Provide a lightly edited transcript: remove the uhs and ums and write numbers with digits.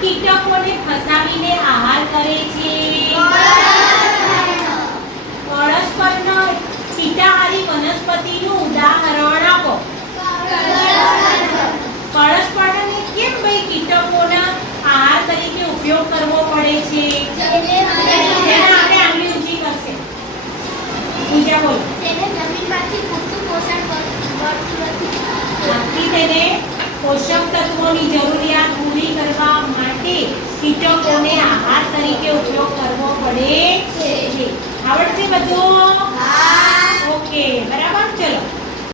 કીટકોને ફસાવીને આહાર કરે છે? કળશપર્ણ કીટાહારી વનસ્પતિનું ઉદાહરણ આપો. કળશપર્ણને કેમ ભાઈ કીટકોના આહાર તરીકે ઉપયોગ કરવો પડે છે? આપણે આંગળી ઊંચી કરશે. પૂજા બોલો. તેને જમીનમાંથી પૂરતું પોષણ મળતું નથી. આથી તેને પોષક તત્વોની જરૂરિયાત પૂરી કરવા માટે કીટકોને આહાર તરીકે ઉપયોગ કરવો પડે છે. આવડશે બધું? હા. ઓકે, બરાબર. ચલો.